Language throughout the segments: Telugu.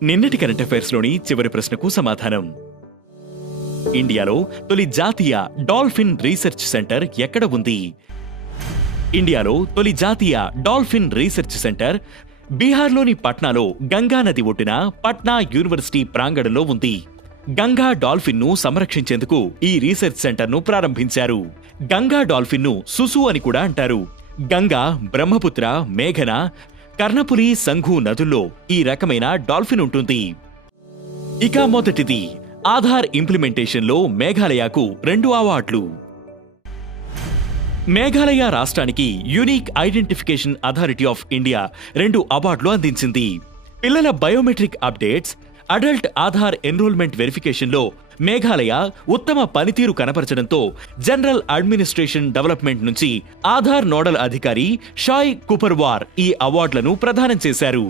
నిన్నటి కరెంట్ అఫైర్స్ లోని చివరి ప్రశ్నకు సమాధానం. ఇండియాలో తొలి జాతీయ డాల్ఫిన్ రీసెర్చ్ సెంటర్ ఎక్కడ ఉంది? ఇండియాలో తొలి జాతీయ డాల్ఫిన్ రీసెర్చ్ సెంటర్ బీహార్లోని పట్నాలో గంగా నది ఒడ్డున పట్నా యూనివర్సిటీ ప్రాంగణంలో ఉంది. గంగా డాల్ఫిన్ ను సంరక్షించేందుకు ఈ రీసెర్చ్ సెంటర్ ను ప్రారంభించారు. గంగా డాల్ఫిన్ ను సుసు అని కూడా అంటారు. గంగా, బ్రహ్మపుత్ర, మేఘన, కర్ణపులి, సంఘు నదుల్లో ఈ రకమైన డాల్ఫిన్ ఉంటుంది. ఇక మొదటిది, ఆధార్ ఇంప్లిమెంటేషన్ లో మేఘాలయకు 2 అవార్డులు. మేఘాలయ రాష్ట్రానికి unique identification authority of India 2 అవార్డులు అందించింది. పిల్లల biometric updates, adult Aadhaar enrolment verification లో మేఘాలయ ఉత్తమ పనితీరు కనపరచడంతో జనరల్ అడ్మినిస్ట్రేషన్ డెవలప్మెంట్ నుంచి ఆధార్ నోడల్ అధికారి షాయ్ కుపర్వార్ ఈ అవార్డులను ప్రదానం చేశారు.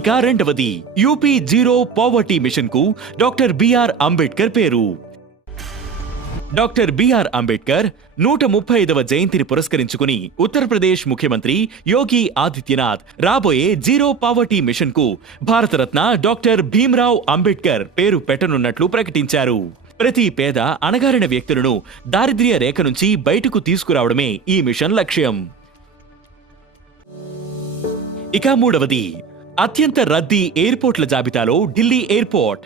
ఇక రెండవది, యూపీ జీరో పావర్టీ మిషన్ కు డాక్టర్ బిఆర్ అంబేద్కర్ పేరు. డాక్టర్ బిఆర్ అంబేద్కర్ 135వ జయంతిని పురస్కరించుకుని ఉత్తరప్రదేశ్ ముఖ్యమంత్రి యోగి ఆదిత్యనాథ్ రాబోయే జీరో పావర్టీ మిషన్ కు భారతరత్న డాక్టర్ భీమ్రావ్ అంబేద్కర్ పేరు పెట్టనున్నట్లు ప్రకటించారు. ప్రతి పేద, అణగారిన వ్యక్తులను దారిద్ర్య రేఖ నుంచి బయటకు తీసుకురావడమే ఈ మిషన్ లక్ష్యం. ఇక మూడవది, అత్యంత రద్దీ ఎయిర్పోర్ట్ల జాబితాలో ఢిల్లీ ఎయిర్పోర్ట్.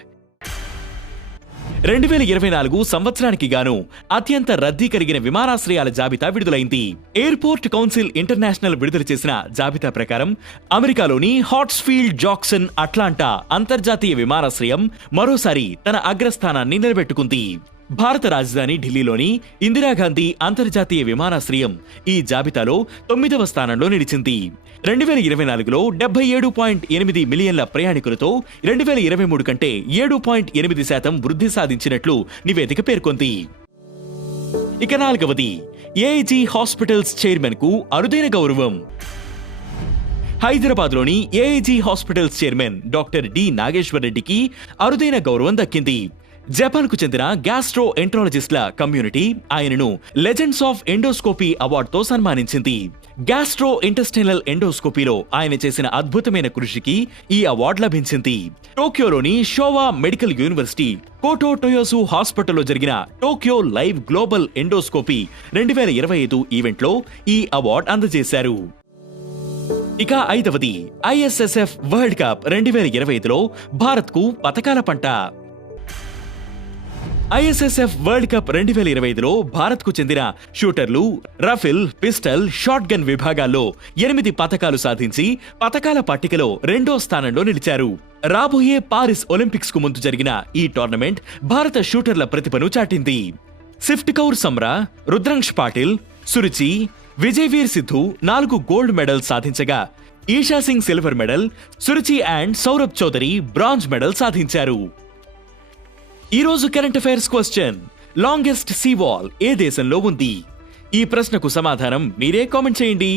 2024 సంవత్సరానికి గాను అత్యంత రద్దీ కలిగిన విమానాశ్రయాల జాబితా విడుదలైంది. ఎయిర్పోర్ట్ కౌన్సిల్ ఇంటర్నేషనల్ విడుదల చేసిన జాబితా ప్రకారం అమెరికాలోని హాట్స్ఫీల్డ్ జాక్సన్ అట్లాంటా అంతర్జాతీయ విమానాశ్రయం మరోసారి తన అగ్రస్థానాన్ని నిలబెట్టుకుంది. భారత రాజధాని ఢిల్లీలోని ఇందిరాగాంధీ అంతర్జాతీయ విమానాశ్రయం ఈ జాబితాలో 9వ స్థానంలో నిలిచింది. 2024లో 77.8 మిలియన్ల ప్రయాణికులతో 2023 కంటే 7.8% వృద్ధి సాధించినట్లు నివేదిక పేర్కొంది. ఇక నాలుగవది, ఏఐజీ హాస్పిటల్స్ చైర్మన్ కు అరుదైన గౌరవం. హైదరాబాద్లోని AIG hospitals chairman doctor D Nageshwar రెడ్డికి అరుదైన గౌరవం దక్కింది. జపాన్ కు చెందిన గ్యాస్ట్రో ఎంట్రాలజిస్ట్ల కమ్యూనిటీ ఆయనను లెజెండ్స్ ఆఫ్ ఎండోస్కోపీ అవార్డుతో సన్మానించింది. గ్యాస్ట్రో ఇంటెస్టైనల్ ఎండోస్కోపీలో ఆయన చేసిన అద్భుతమైన కృషికి ఈ అవార్డు లభించింది. టోక్యోలోని Showa medical university Koto Toyosu హాస్పిటల్లో జరిగిన టోక్యో లైవ్ గ్లోబల్ ఎండోస్కోపీ 2025 ఈవెంట్లో ఈ అవార్డు అందజేశారు. ఇక ఐదవది, ఐఎస్ఎస్ఎఫ్ వరల్డ్ కప్ 2025లో భారత్ కు పతకాల పంట. ఐఎస్ఎస్ఎఫ్ వరల్డ్ కప్ 2025లో భారత్ కు చెందిన షూటర్లు రఫిల్, పిస్టల్, షాట్ గన్ విభాగాల్లో 8 పతకాలు సాధించి పతకాల పట్టికలో 2వ స్థానంలో నిలిచారు. రాబోయే పారిస్ ఒలింపిక్స్ కు ముందు జరిగిన ఈ టోర్నమెంట్ భారత షూటర్ల ప్రతిభను చాటింది. సిఫ్ట్ కౌర్ సమ్రా, రుద్రాంశ్ పాటిల్, సురుచి, విజయ్వీర్ సిద్ధు 4 గోల్డ్ మెడల్ సాధించగా Esha Singh silver medal, Suruchi and Saurabh Chaudhary bronze medal సాధించారు. ఈ రోజు current affairs question, longest sea wall ఏ దేశంలో ఉంది? ఈ ప్రశ్నకు సమాధానం మీరే కామెంట్ చేయండి.